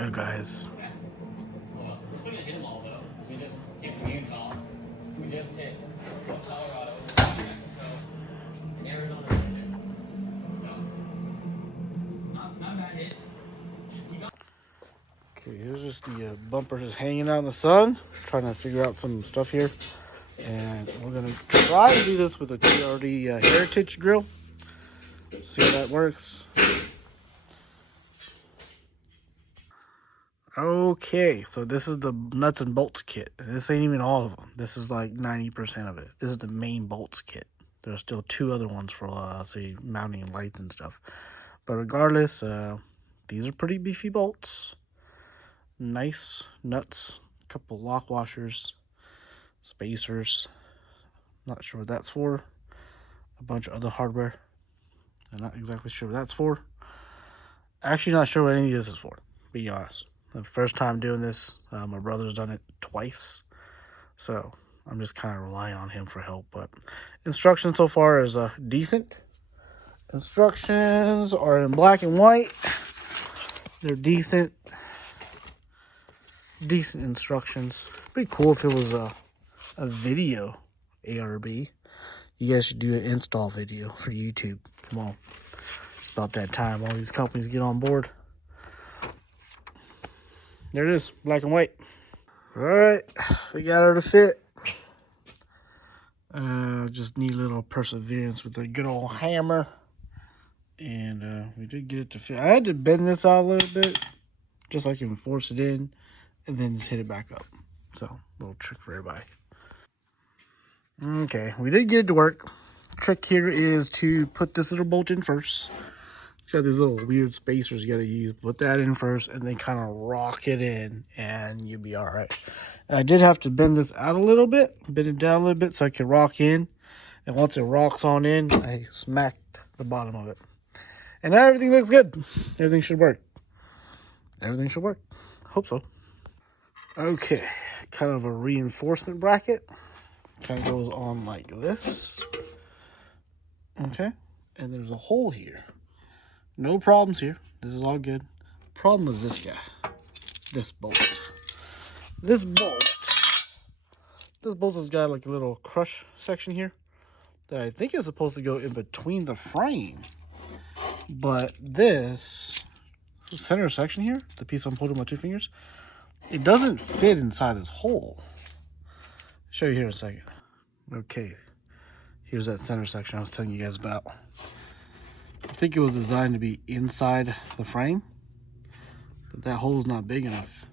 good, guys. Well, we're still gonna hit them all though. We just came from Utah. We just hit Colorado, Mexico, and Arizona right there. So not a bad hit. Okay, here's just the bumper just hanging out in the sun. Trying to figure out some stuff here. And we're going to try to do this with a TRD Heritage drill. See how that works. Okay, so this is the nuts and bolts kit. This ain't even all of them. This is like 90% of it. This is the main bolts kit. There's still two other ones for, say, mounting lights and stuff. But regardless, these are pretty beefy bolts. Nice nuts, a couple lock washers, spacers. Not sure what that's for. A bunch of other hardware. I'm not exactly sure what that's for. Actually, not sure what any of this is for, to be honest. The first time doing this, my brother's done it twice, so I'm just kind of relying on him for help. But instructions so far is decent. Instructions are in black and white. They're decent instructions. Pretty cool if it was a video ARB. You guys should do an install video for YouTube. Come on, it's about that time. All these companies get on board. There it is, black and white. All right, we got her to fit. Just need a little perseverance with a good old hammer. And we did get it to fit. I had to bend this out a little bit, just so I can force it in, and then just hit it back up. So, little trick for everybody. Okay, we did get it to work. Trick here is to put this little bolt in first. It's got these little weird spacers you gotta use. Put that in first and then kind of rock it in and you'll be all right. I did have to bend this out a little bit, bend it down a little bit so I can rock in. And once it rocks on in, I smacked the bottom of it. And now everything looks good. Everything should work. Everything should work. Hope so. Okay, kind of a reinforcement bracket. Kind of goes on like this. Okay, and there's a hole here. No problems here. This is all good. Problem is this guy. This bolt. This bolt has got like a little crush section here that I think is supposed to go in between the frame. But this center section here, the piece I'm holding with my two fingers, it doesn't fit inside this hole. I'll show you here in a second. Okay, here's that center section I was telling you guys about. I think it was designed to be inside the frame, but that hole is not big enough.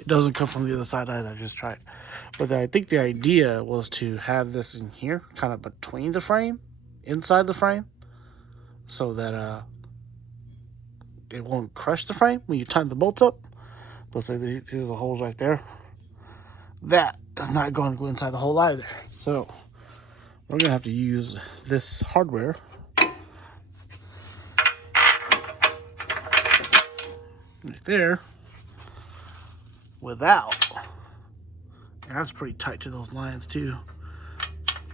It doesn't come from the other side either. I just tried. But I think the idea was to have this in here, kind of between the frame, inside the frame, so that it won't crush the frame when you tighten the bolts up. Let's say these are the holes right there. That is not going to go inside the hole either. So we're going to have to use this hardware. Right there. Without. And that's pretty tight to those lines too.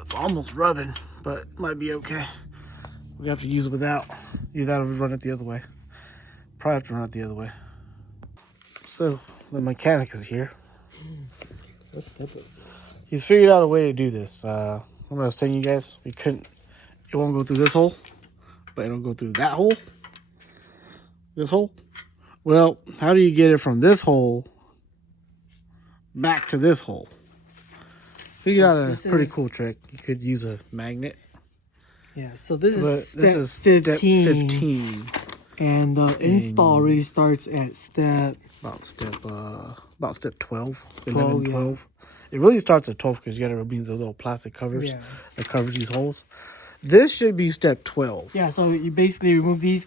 It's almost rubbing, but it might be okay. We have to use it without. Either that or we run it the other way. Probably have to run it the other way. So the mechanic is here. What step is this? He's figured out a way to do this. I was telling you guys, it won't go through this hole, but it'll go through that hole. This hole. Well, how do you get it from this hole back to this hole? Figured out a pretty cool trick. You could use a magnet. Yeah, so this is step 15. And the install really starts at about step 12, 11, 12. It really starts at 12 because you got to remove the little plastic covers that cover these holes. This should be step 12. Yeah, so you basically remove these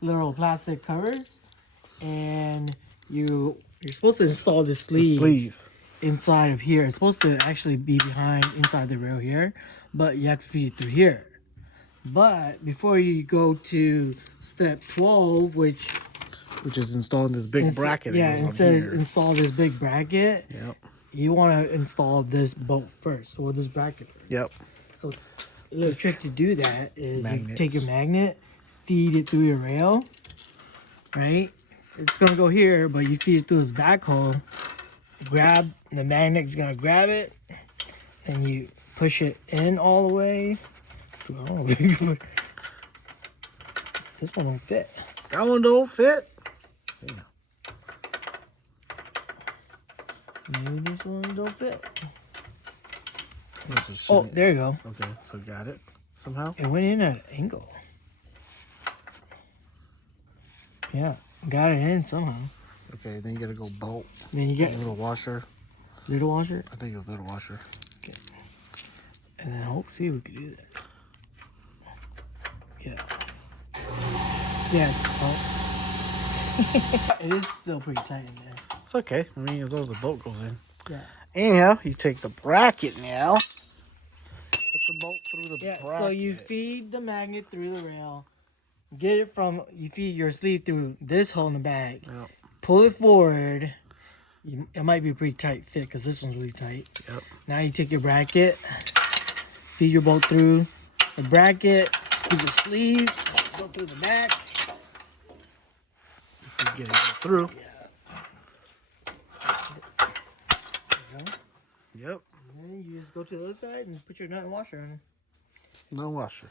little plastic covers, and you're supposed to install the sleeve inside of here. It's supposed to actually be inside the rail here, but you have to feed it through here. But before you go to step 12, which is installing this big bracket. Yeah, it says install this big bracket. Yep. You want to install this bolt first, or this bracket first. Yep. So a little trick to do that is you take a magnet, feed it through your rail, right? it's gonna go here, but you feed it through this back hole. Grab the magnet's gonna grab it, and you push it in all the way. I don't know. This one don't fit. That one don't fit. Damn. Maybe this one don't fit. Just Oh, shit. there you go. Okay, so got it somehow. It went in at an angle. Yeah, got it in somehow. Okay, then you gotta go bolt. Then you get A little washer. little washer. I think it's a little washer. Okay. And then hope see if we can do this. Yeah. Yes. Oh. It is still pretty tight in there. It's okay. I mean, as long as the bolt goes in. Yeah. Anyhow, you take the bracket now. Put the bolt through the Yeah. bracket. So you feed the magnet through the rail. Get it from. You feed your sleeve through this hole in the back. Yep. Pull it forward. It might be a pretty tight fit because this one's really tight. Yep. Now you take your bracket, feed your bolt through the bracket, through the sleeve, go through the back. If you get it through. Yep. And then you just go to the other side and put your nut and washer on. No washer.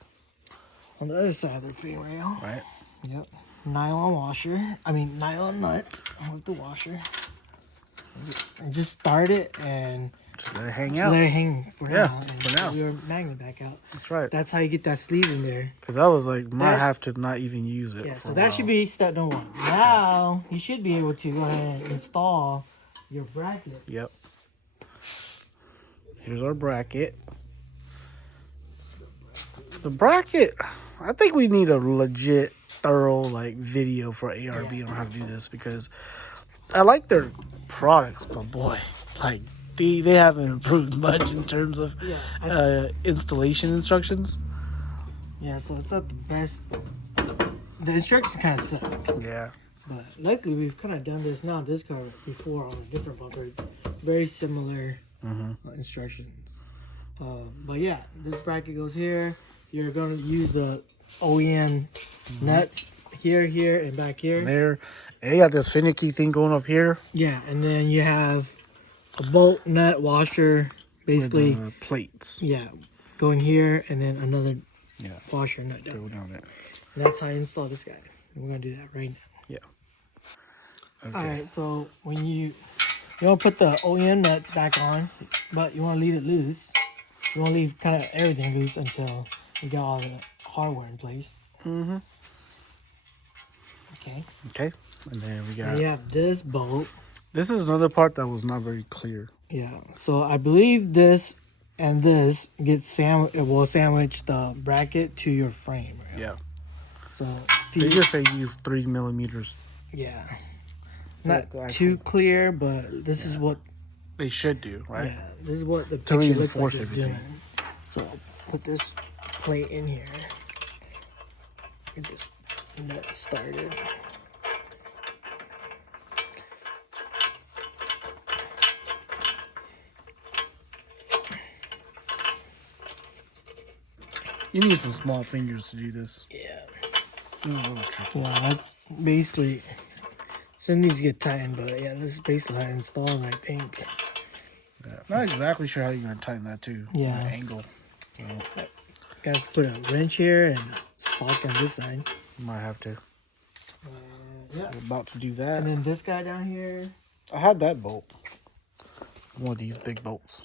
On the other side of the free rail. Right. Yep. Nylon washer. I mean nylon nut with the washer. And just start it and Just let it hang just out. let it hang for Yeah, now. And for now. pull your magnet back out. That's right. That's how you get that sleeve in there. Because I was like, might That- have to not even use it. Yeah, for so a that while. should be step number one. Now you should be able to go ahead and install your bracket. Yep. Here's our bracket. The bracket, I think we need a legit, thorough like video for ARB on how to do this because I like their products, but boy, like they haven't improved much in terms of Yeah. installation instructions. Yeah, so it's not the best. The instructions kind of suck. Yeah. But luckily, we've kind of done this now, this car before on different bumpers. Very similar instructions. But yeah, this bracket goes here. You're going to use the OEM nuts here, here, and back here. There, and you got this finicky thing going up here. Yeah, and then you have a bolt nut washer, basically. With the plates. Yeah, going here, and then another Yeah. washer nut down. Go down there. And that's how you install this guy. And we're going to do that right now. Okay. All right, so when you don't put the OEM nuts back on, but you want to leave it loose. You want to leave kind of everything loose until you got all the hardware in place. Mm-hmm. Okay. Okay. And then we And got. you have this bolt. This is another part that was not very clear. Yeah. So I believe this and this will sandwich the bracket to your frame. Right? Yeah. So They just say use 3 millimeters. yeah. Not Like- too clear, but this is what They should do, right? yeah, this is what the To picture looks like reinforce it's everything. doing. So I'll put this plate in here. Get this nut started. You need some small fingers to do this. Yeah. This is a little tricky. Yeah, that's basically just needs to get tightened, but yeah, this is basically how I installed, I think. Yeah. Not exactly sure how you're going to tighten that too. Yeah. The angle. So, Gotta put a wrench here and sock on this side. you might have to. Yeah. We're about to do that. And then this guy down here. I had that bolt. One of these big bolts.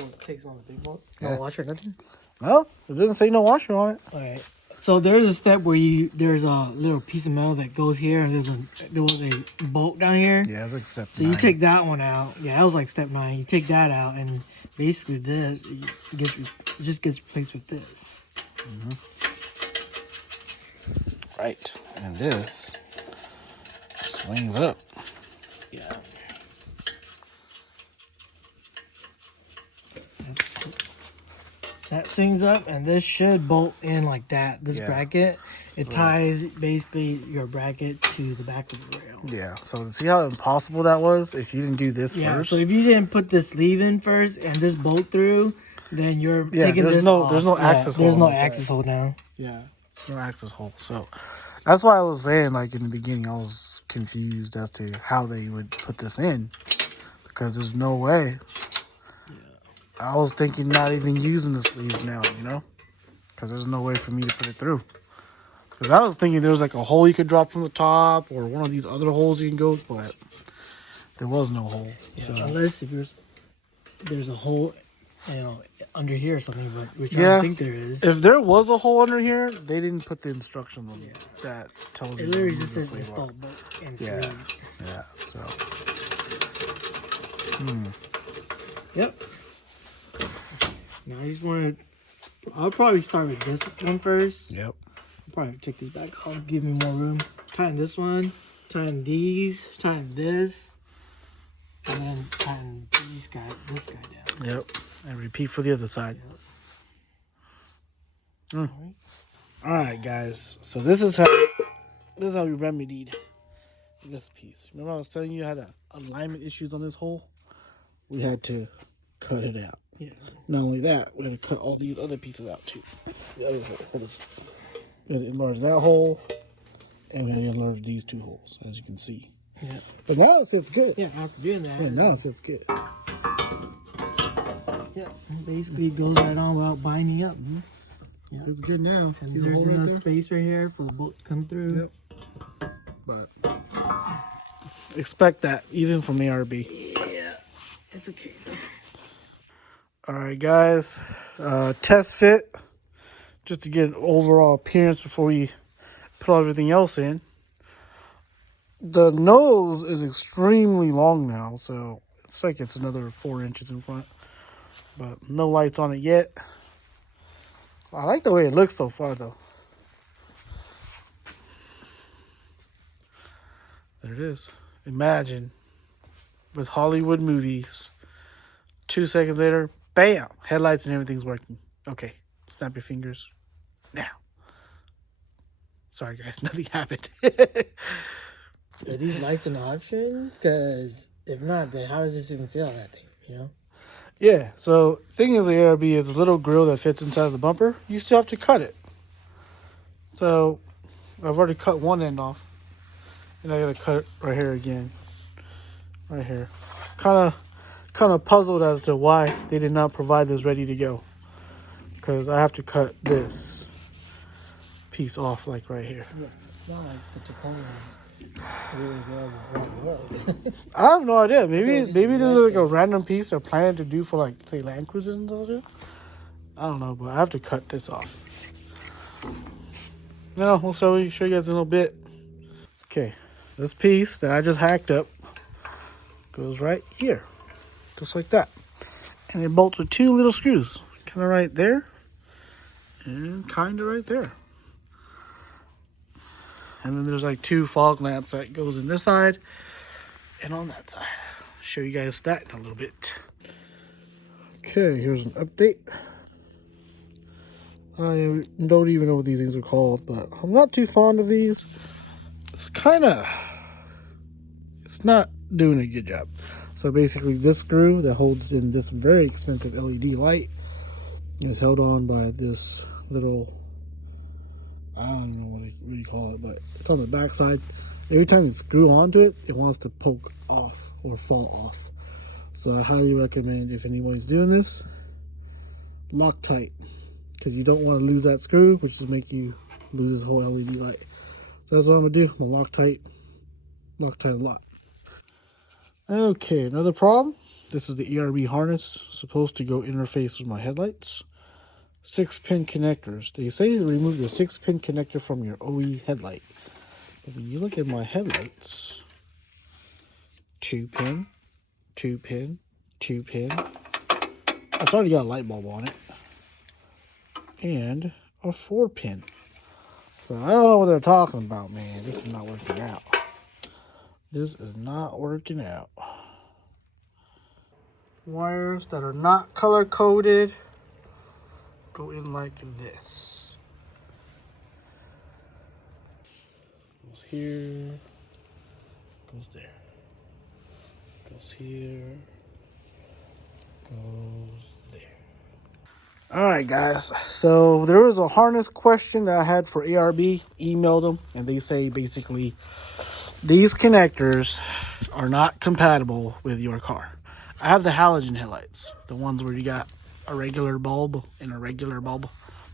Oh, it takes one of the big bolts. Yeah. No washer, nothing. Well, it doesn't say no washer on it. All right. So there's a step where there's a little piece of metal that goes here, and there was a bolt down here. Yeah, it's like step So you take that one out. Yeah, that was like step 9. You take that out, and basically this it just gets replaced with this. Right. And this swings up. Yeah. That swings up, and this should bolt in like that. This Yeah. bracket, it ties basically your bracket to the back of the rail. Yeah. So see how impossible that was if you didn't do this Yeah. first? So if you didn't put this sleeve in first and this bolt through, then you're Yeah, taking there's this no- off. there's no Yeah, access hole There's on no this side. access hole now. Yeah. It's no access hole. So That's why I was saying, like, in the beginning, I was confused as to how they would put this in. Because there's no way. Yeah. I was thinking not even using the sleeves now, you know? Because there's no way for me to put it through. Because I was thinking there was like a hole you could drop from the top or one of these other holes you can go, but there was no hole. Yeah, So. unless if there's a hole, you know, under here or something, but which I Yeah, don't think there is. if there was a hole under here, they didn't put the instruction on that tells you. It literally to just use says the sleeve install bar. bolt and Yeah, sleeve. yeah. So. Yep. Now I just want to. I'll probably start with this one first. Yep. I'll probably take these back. I'll give me more room. Tighten this one. Tighten these. Tighten this. And then tighten this guy down. Yep. And repeat for the other side. Yep. All right, guys. So this is how we remedied this piece. Remember I was telling you I had alignment issues on this hole? We had to cut it out. Yeah. Not only that, we had to cut all these other pieces out too. The other hole. We had to enlarge that hole, and we had to enlarge these two holes, as you can see. Yeah. But now it fits good. Yeah, after doing that. Yeah, now it fits good. Yeah, basically it goes right on without binding up. Yeah. It's good now. And See the there's hole right enough there? space right here for the bolt to come through. Yep. But expect that even from ARB. Yeah, it's okay. All right, guys. Test fit, just to get an overall appearance before we put everything else in. The nose is extremely long now, so it's like it's another 4 inches in front. But no lights on it yet. I like the way it looks so far, though. There it is. Imagine with Hollywood movies, 2 seconds later, bam, headlights and everything's working. Okay, snap your fingers now. Sorry, guys, nothing happened. Are these lights an option? Because if not, then how does this even feel on that thing? You know? Yeah, so thing is, the ARB is a little grill that fits inside the bumper. You still have to cut it. So I've already cut one end off, and I gotta cut it right here again. Right here. Kind of puzzled as to why they did not provide this ready to go. Because I have to cut this piece off, like right here. Yeah, it's not like the Tacoma is really available around the world. I have no idea. Maybe It's this is like a resting. random piece they're planning to do for, like, say, Land Cruisers and stuff. I don't know, but I have to cut this off. No, we'll show you guys in a little bit. Okay, this piece that I just hacked up goes right here, just like that, and it bolts with 2 little screws, kind of right there, and kind of right there. And then there's like 2 fog lamps that goes in this side and on that side. I'll show you guys that in a little bit. Okay, here's an update. I don't even know what these things are called, but I'm not too fond of these. It's not doing a good job. So basically this screw that holds in this very expensive LED light is held on by this little, I don't know what you call it, but it's on the back side. Every time you screw onto it, it wants to poke off or fall off. So I highly recommend, if anybody's doing this, lock tight, because you don't want to lose that screw, which is make you lose this whole LED light. So that's what I'm gonna do. I'm gonna lock tight a lot. Okay, another problem. This is the ARB harness, supposed to go interface with my headlights. 6-pin connectors. They say to remove the 6-pin connector from your OE headlight. But when you look at my headlights, 2-pin, 2-pin, 2-pin. It's already got a light bulb on it. And a 4-pin. So I don't know what they're talking about, man. This is not working out. This is not working out. Wires that are not color coded go in like this. Goes here, goes there. Goes here, goes there. All right, guys. So there was a harness question that I had for ARB. Emailed them, and they say basically these connectors are not compatible with your car. I have the halogen headlights, the ones where you got a regular bulb and a regular bulb.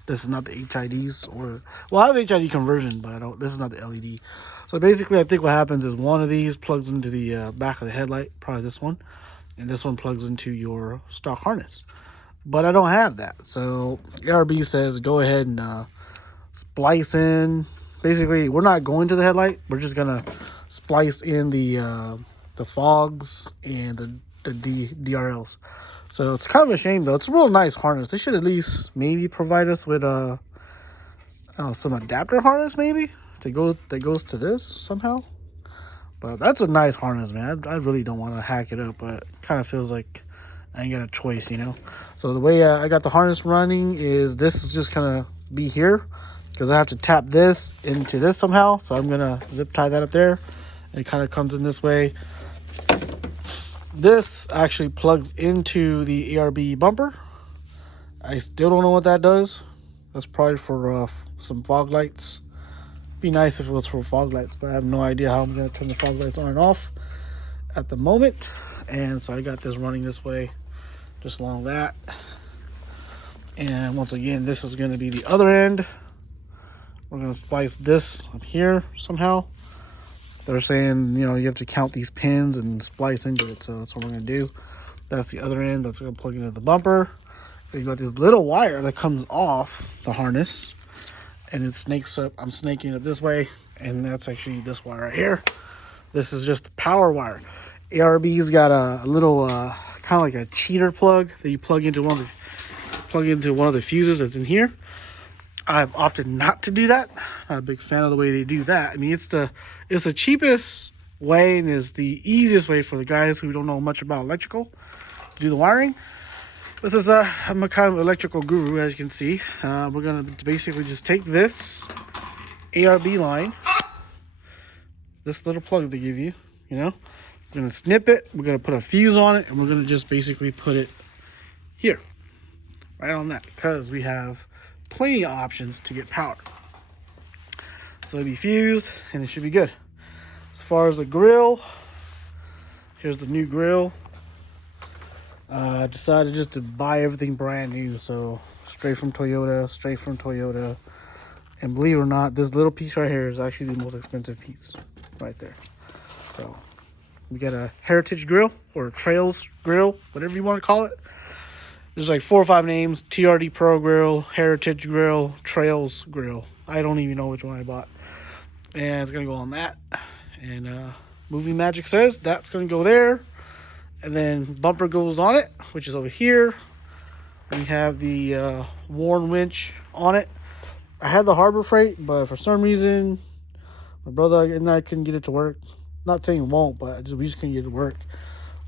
This is not the HIDs, or well, I have HID conversion, but I don't. This is not the LED. So basically, I think what happens is one of these plugs into the back of the headlight, probably this one, and this one plugs into your stock harness. But I don't have that, so ARB says go ahead and splice in. Basically, we're not going to the headlight. We're just gonna splice in the fogs and the DRLs. So it's kind of a shame though. It's a real nice harness. They should at least maybe provide us with I don't know, some adapter harness maybe that goes to this somehow. But that's a nice harness, man. I really don't want to hack it up, but it kind of feels like I ain't got a choice, you know. So the way I got the harness running is this is just gonna be here because I have to tap this into this somehow. So I'm gonna zip tie that up there. It kind of comes in this way. This actually plugs into the ARB bumper. I still don't know what that does. That's probably for some fog lights. Be nice if it was for fog lights, but I have no idea how I'm gonna turn the fog lights on and off at the moment. And so I got this running this way, just along that. And once again, this is going to be the other end. We're going to splice this up here somehow. They're saying, you know, you have to count these pins and splice into it. So that's what we're going to do. That's the other end. That's going to plug into the bumper. Then you got this little wire that comes off the harness. And it snakes up. I'm snaking it this way. And that's actually this wire right here. This is just the power wire. ARB's got a little kind of like a cheater plug that you plug into one of the fuses that's in here. I've opted not to do that. Not a big fan of the way they do that. I mean, it's the cheapest way and is the easiest way for the guys who don't know much about electrical to do the wiring. This is I'm a kind of electrical guru, as you can see. We're gonna basically just take this ARB line, this little plug they give you, you know. We're going to snip it, we're going to put a fuse on it, and we're going to just basically put it here, right on that, because we have plenty of options to get power. So it'll be fused, and it should be good. As far as the grill, here's the new grill. I decided just to buy everything brand new, so straight from Toyota. And believe it or not, this little piece right here is actually the most expensive piece right there. So we got a Heritage grill or Trails grill, whatever you want to call it. There's like 4 or 5 names: TRD Pro grill, Heritage grill, Trails grill. I don't even know which one I bought. And it's gonna go on that. And Movie Magic says that's gonna go there. And then bumper goes on it, which is over here. We have the worn winch on it. I had the Harbor Freight, but for some reason, my brother and I couldn't get it to work. Not saying it won't, but we just couldn't get it to work.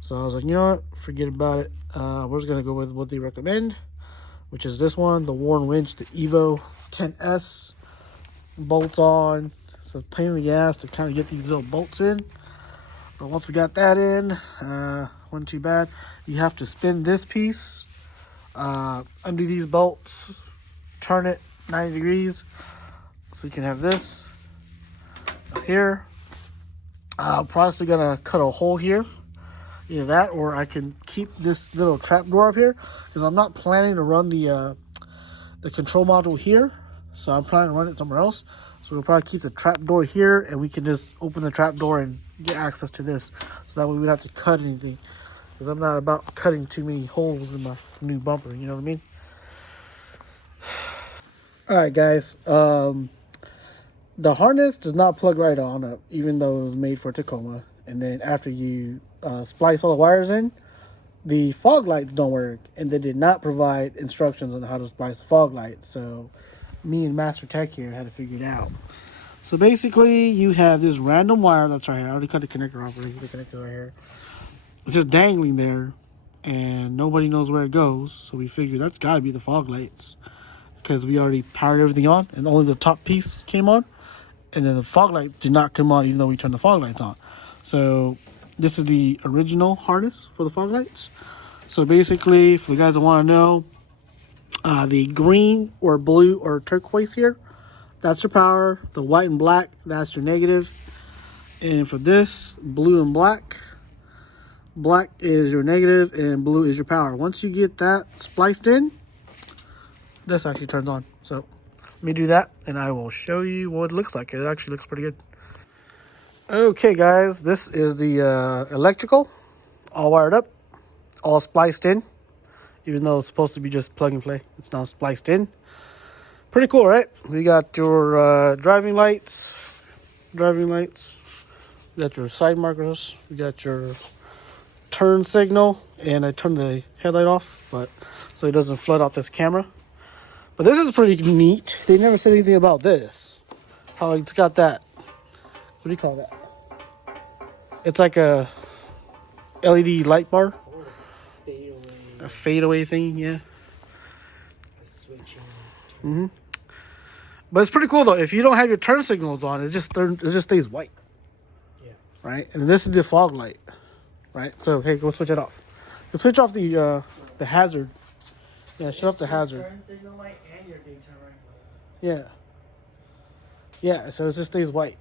So I was like, you know what? Forget about it. We're just going to go with what they recommend, which is this one, the worn winch, the Evo 10S. Bolts on. So it's a pain in the ass to kind of get these little bolts in. But once we got that in, wasn't too bad. You have to spin this piece, undo these bolts, turn it 90 degrees. So you can have this up here. I'm probably gonna cut a hole here, either that or I can keep this little trap door up here because I'm not planning to run the control module here, so I'm planning to run it somewhere else. So we'll probably keep the trap door here, and we can just open the trap door and get access to this, so that way we don't have to cut anything, because I'm not about cutting too many holes in my new bumper. You know what I mean? All right, guys. The harness does not plug right on up, even though it was made for Tacoma. And then after you splice all the wires in, the fog lights don't work. And they did not provide instructions on how to splice the fog lights. So me and Master Tech here had to figure it out. So basically, you have this random wire that's right here. I already cut the connector off. The connector right here. It's just dangling there, and nobody knows where it goes. So we figured that's got to be the fog lights, because we already powered everything on, and only the top piece came on. And then the fog lights did not come on, even though we turned the fog lights on. So this is the original harness for the fog lights. So basically, for the guys that want to know, The green or blue or turquoise here, that's your power. The white and black, that's your negative. And for this, blue and black, black is your negative and blue is your power. Once you get that spliced in, this actually turns on. So let me do that and I will show you what it looks like. It actually looks pretty good. Okay guys, this is the electrical, all wired up, all spliced in. Even though it's supposed to be just plug and play, it's now spliced in. Pretty cool, right? We got your driving lights. We got your side markers. We got your turn signal, and I turned the headlight off, but so it doesn't flood out this camera. But this is pretty neat. They never said anything about this. How it's got that. What do you call that? It's like a LED light bar. A fadeaway thing, yeah. But it's pretty cool though. If you don't have your turn signals on, it just stays white. Yeah. Right, and this is the fog light. Right, so hey, go switch it off. Go switch off the hazard. Yeah, shut off the hazard. Turn signal light and your daytime running light. Yeah. Yeah, so it just stays white,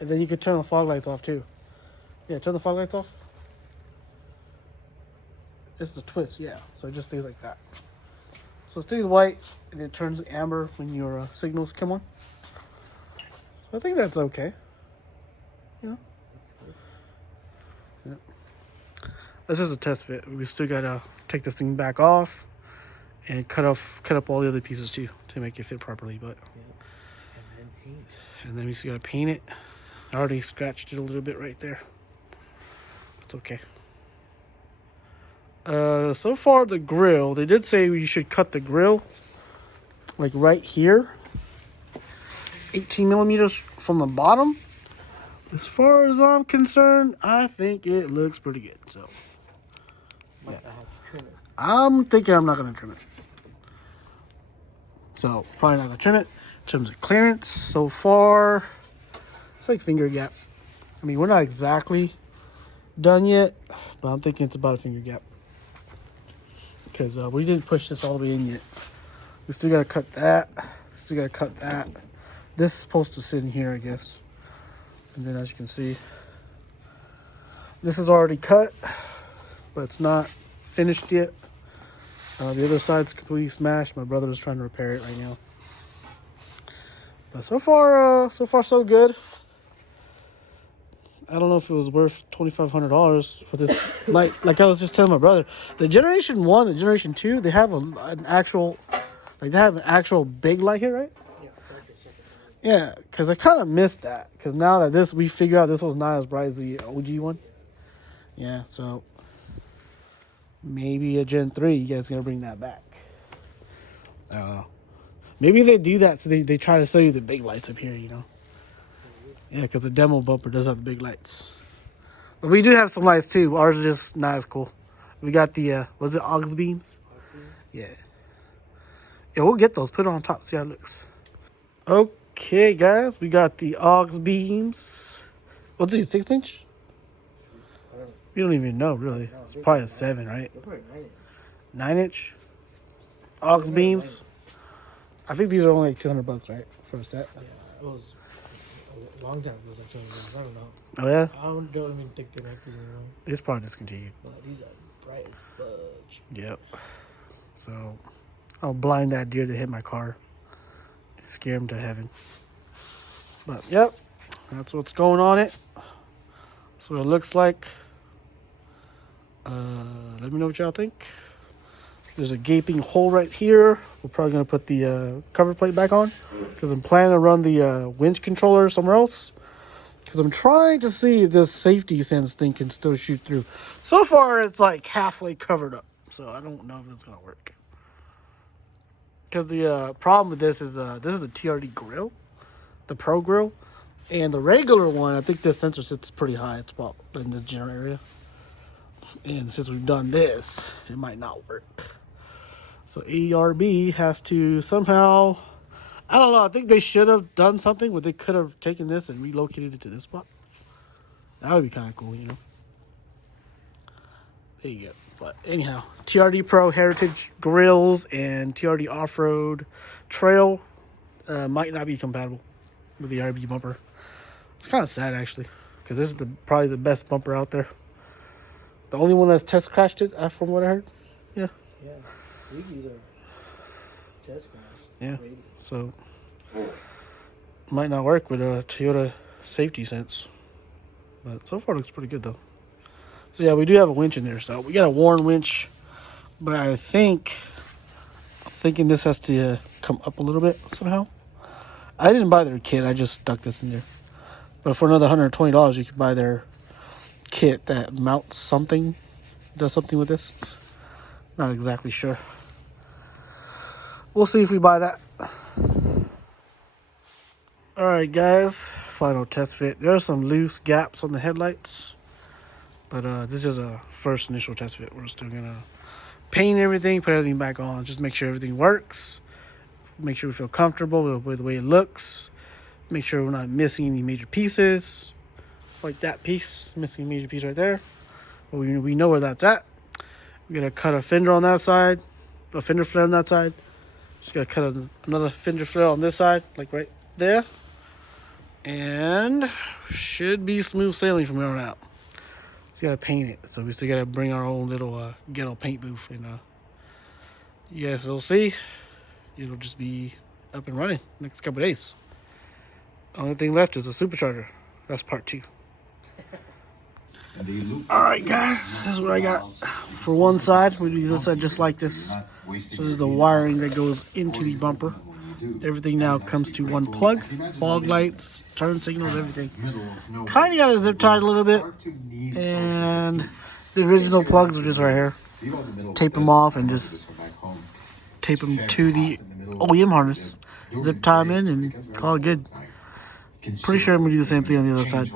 and then you can turn the fog lights off too. Yeah, turn the fog lights off. It's the twist, yeah. So it just stays like that. So it stays white and it turns amber when your signals come on. So I think that's okay. Yeah. Yeah. This is a test fit. We still gotta take this thing back off and cut up all the other pieces too to make it fit properly. But and then paint. And then we still gotta paint it. I already scratched it a little bit right there. It's okay. So far the grill, they did say you should cut the grill like right here, 18 millimeters from the bottom. As far as I'm concerned, I think it looks pretty good. So yeah. I'm thinking I'm not gonna trim it. So probably not gonna trim it. In terms of clearance, so far it's like finger gap. I mean, we're not exactly done yet, but I'm thinking it's about a finger gap. Because we didn't push this all the way in yet. We still gotta cut that. Still gotta cut that. This is supposed to sit in here, I guess. And then as you can see, this is already cut, but it's not finished yet. The other side's completely smashed. My brother is trying to repair it right now. But so far so good. I don't know if it was worth $2,500 for this light. Like I was just telling my brother, the Generation 1, the Generation 2, they have an actual big light here, right? Yeah, because I kind of missed that. Because now that we figure out this was not as bright as the OG one. Yeah, so maybe a Gen 3, you guys gonna bring that back. I don't know. Maybe they do that so they try to sell you the big lights up here, you know. Yeah, because the demo bumper does have the big lights. But we do have some lights too. Ours is just not as cool. We got the, was it aux beams? Yeah. Yeah, we'll get those. Put it on top. See how it looks. Okay, guys. We got the aux beams. What's it, 6-inch? We don't even know, really. It's probably a 7, right? 9-inch? Aux beams. I think these are only like $200, right? For a set. Yeah, it was a long time. It was like $200. I don't know. Oh, yeah? I don't even think they make these anymore. It's probably discontinued. But these are bright as fudge. Yep. So, I'll blind that deer that hit my car. Scare him to heaven. But, yep. That's what's going on it. That's what it looks like. Let me know what y'all think. There's a gaping hole right here. We're probably going to put the cover plate back on. Because I'm planning to run the winch controller somewhere else. Because I'm trying to see if this safety sense thing can still shoot through. So far, it's like halfway covered up. So I don't know if it's going to work. Because the problem with this is the TRD grill. The Pro grill. And the regular one, I think this sensor sits pretty high. It's about in this general area. And since we've done this, it might not work. So ARB has to somehow, I don't know, I think they should have done something where they could have taken this and relocated it to this spot. That would be kind of cool, you know. There you go. But anyhow, TRD Pro Heritage grills and TRD Off-Road Trail might not be compatible with the RB bumper. It's kind of sad actually, because this is probably the best bumper out there. The only one that's test crashed it, from what I heard. Yeah. Yeah. These are test crash. Yeah. So might not work with a Toyota Safety Sense, but so far it looks pretty good though. So yeah, we do have a winch in there. So we got a worn winch, but I'm thinking this has to come up a little bit somehow. I didn't buy their kit. I just stuck this in there. But for another $120, you can buy their kit that mounts something, does something with this. Not exactly sure. We'll see if we buy that. All right, guys. Final test fit. There are some loose gaps on the headlights, but this is a first initial test fit. We're still gonna paint everything, put everything back on, just make sure everything works. Make sure we feel comfortable with the way it looks. Make sure we're not missing any major pieces. Like that piece, missing a major piece right there. But we know where that's at. We're gonna cut a fender on that side, a fender flare on that side. Just gotta cut another fender flare on this side, like right there. And should be smooth sailing from here on out. Just gotta paint it. So we still gotta bring our own little ghetto paint booth, and you guys will see. It'll just be up and running next couple days. Only thing left is a supercharger. That's part 2. Alright guys, this is what I got for one side. We do the other side just like this. So this is the wiring that goes into the bumper. Everything now comes to one plug. Fog lights, turn signals, everything. Kind of got it zip tied a little bit. And the original plugs are just right here. Tape them off and just tape them to the OEM harness. Zip tie them in and call it good. Pretty sure I'm going to do the same thing on the other side.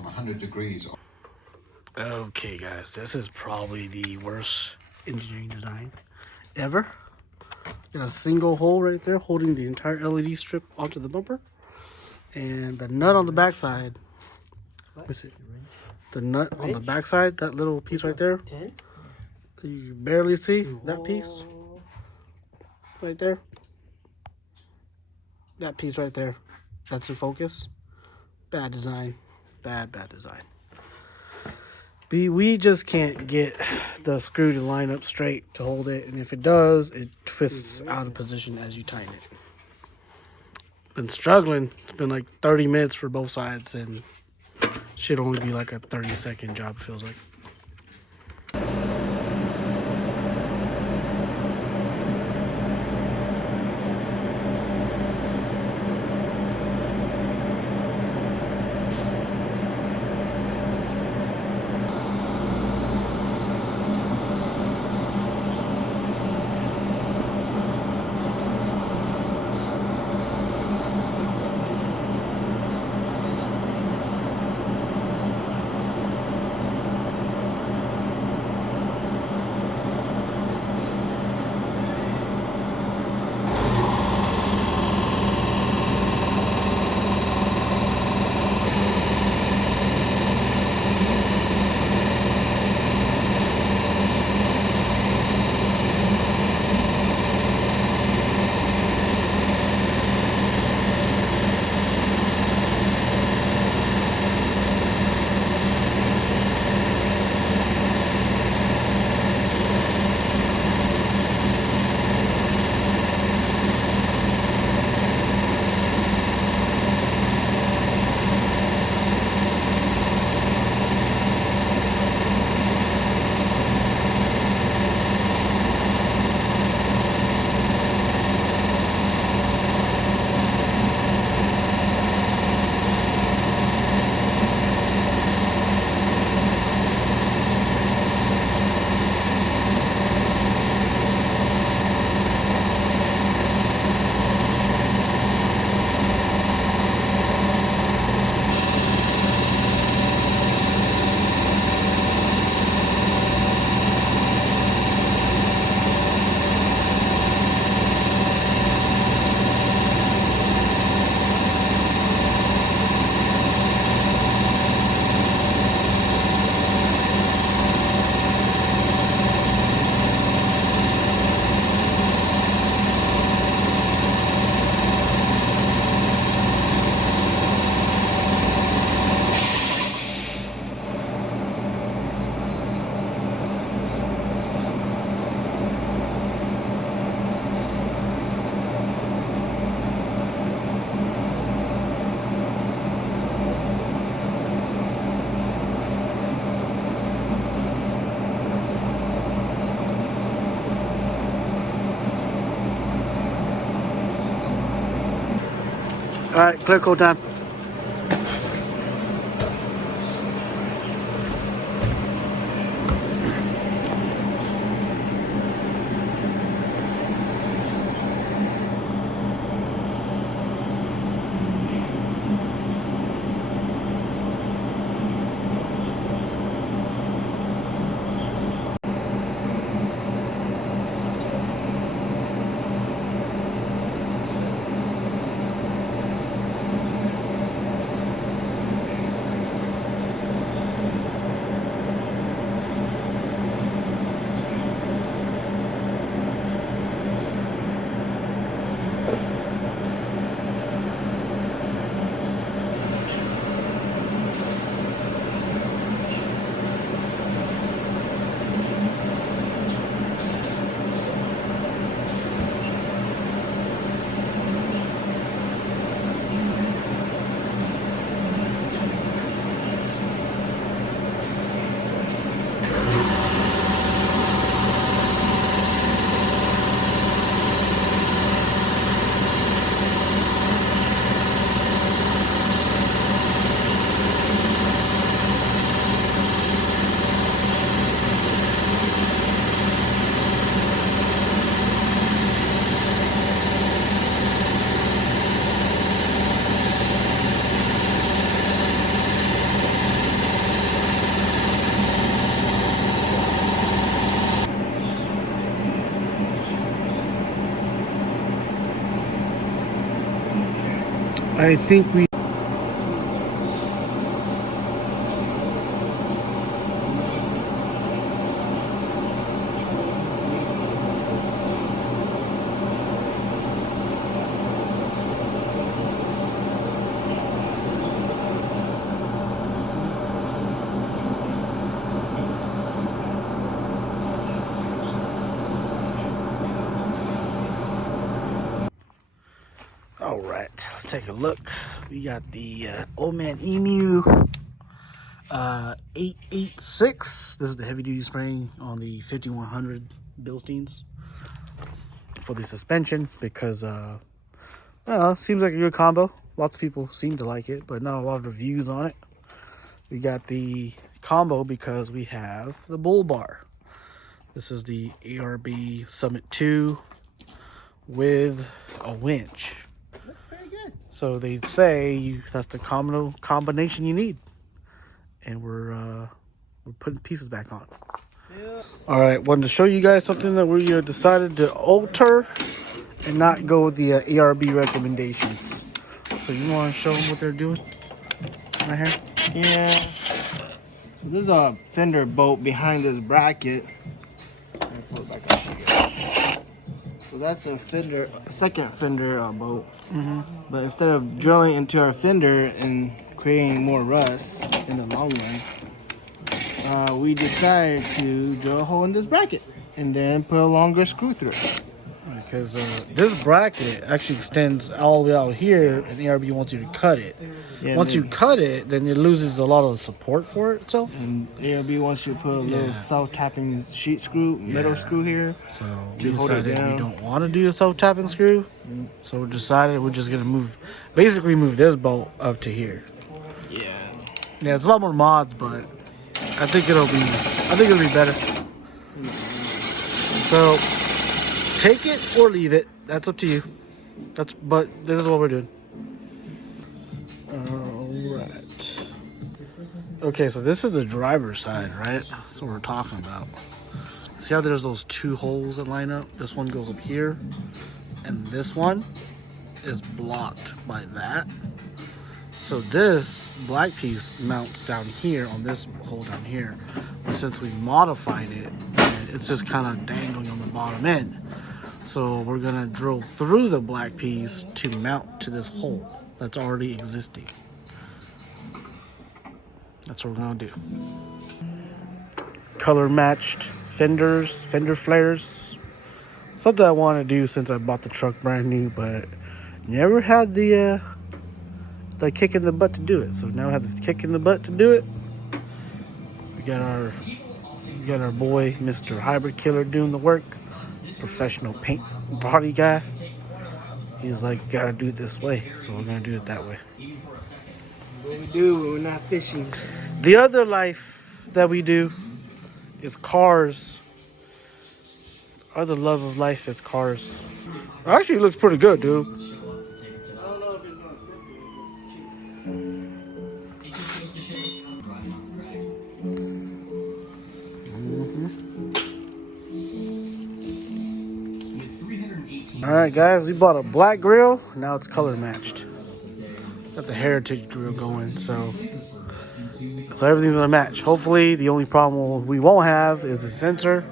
Okay guys, this is probably the worst engineering design ever. Got a single hole right there holding the entire LED strip onto the bumper. And the nut on the backside. What's it? The nut on the backside, that little piece right there. You can barely see that piece. Right there. That piece right there. That's the focus. Bad design. Bad design. We just can't get the screw to line up straight to hold it, and if it does, it twists out of position as you tighten it. Been struggling. It's been like 30 minutes for both sides, and should only be like a 30-second job, it feels like. All right, clear coat time. I think we. All right, let's take a look. We got the Old Man Emu 886. This is the heavy duty spring on the 5100 Bilsteins for the suspension because seems like a good combo. Lots of people seem to like it, but not a lot of reviews on it. We got the combo because we have the bull bar. This is the ARB Summit 2 with a winch. So they'd say that's the combination you need, and we're putting pieces back on. Yeah. All right, wanted to show you guys something that we decided to alter and not go with the ARB recommendations. So you want to show them what they're doing right here? Yeah. So there's a fender bolt behind this bracket. Let me pull it back up here. So that's a fender, second fender bolt. But instead of drilling into our fender and creating more rust in the long run, we decided to drill a hole in this bracket and then put a longer screw through it. Because this bracket actually extends all the way out here, and the ARB wants you to cut it. Yeah, Once you cut it, then it loses a lot of the support for itself. And ARB wants you to put a little self-tapping sheet screw, metal screw here. So we decided we don't want to do a self-tapping screw. So we decided we're just gonna basically move this bolt up to here. Yeah, it's a lot more mods, but I think it'll be better. So take it or leave it. That's up to you. But this is what we're doing. Alright. Okay, so this is the driver's side, right? That's what we're talking about. See how there's those two holes that line up? This one goes up here, and this one is blocked by that. So this black piece mounts down here on this hole down here. But since we modified it, it's just kind of dangling on the bottom end. So we're gonna drill through the black piece to mount to this hole that's already existing. That's what we're gonna do. Color matched fenders, fender flares. Something I want to do since I bought the truck brand new, but never had the kick in the butt to do it. So now I have the kick in the butt to do it. We got our boy, Mr. Hybrid Killer, doing the work. Professional paint body guy. He's like, you gotta do it this way, so we're gonna do it that way. What we do when we're not fishing. The other life that we do is cars. Our other love of life is cars. Actually, it looks pretty good, dude. I don't know if it's gonna fit good. It's cheap. All right, guys, we bought a black grill. Now it's color matched. Got the heritage grill going, so everything's gonna match. Hopefully, the only problem we won't have is the sensor.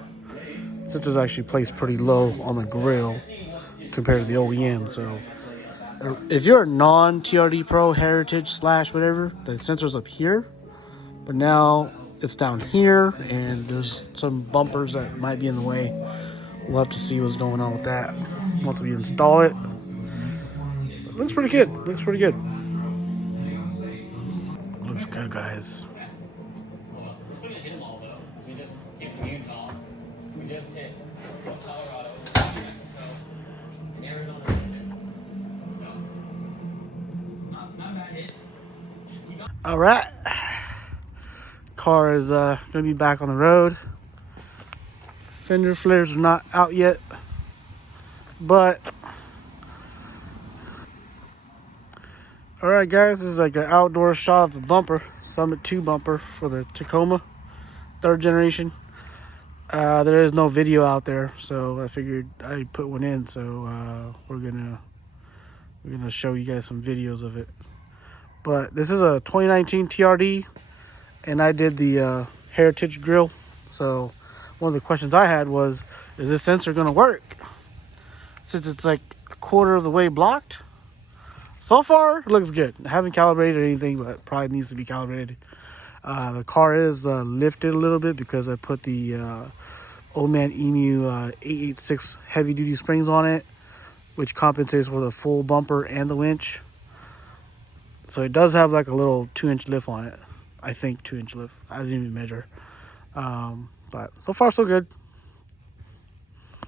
The sensor's actually placed pretty low on the grill compared to the OEM. So, if you're a non-TRD Pro heritage / whatever, the sensor's up here, but now it's down here, and there's some bumpers that might be in the way. We'll have to see what's going on with that once we install it. It looks pretty good. Looks pretty good. Looks good, guys. Well, we're still gonna hit them all though, because we just came from Utah. We just hit Colorado, Mexico, and Arizona. So, not a bad hit. All right. Car is gonna be back on the road. Fender flares are not out yet, but all right, guys, this is like an outdoor shot of the bumper, Summit 2 bumper for the Tacoma 3rd generation. There is no video out there, so I figured I'd put one in. So we're gonna show you guys some videos of it. But this is a 2019 TRD, and I did the heritage grill. So one of the questions I had was, is this sensor gonna work? Since it's like a quarter of the way blocked. So far, it looks good. I haven't calibrated anything, but it probably needs to be calibrated. The car is lifted a little bit because I put the OMAN EMU 886 heavy duty springs on it, which compensates for the full bumper and the winch. So it does have like a little 2-inch lift on it. I think 2-inch lift. I didn't even measure. But so far, so good.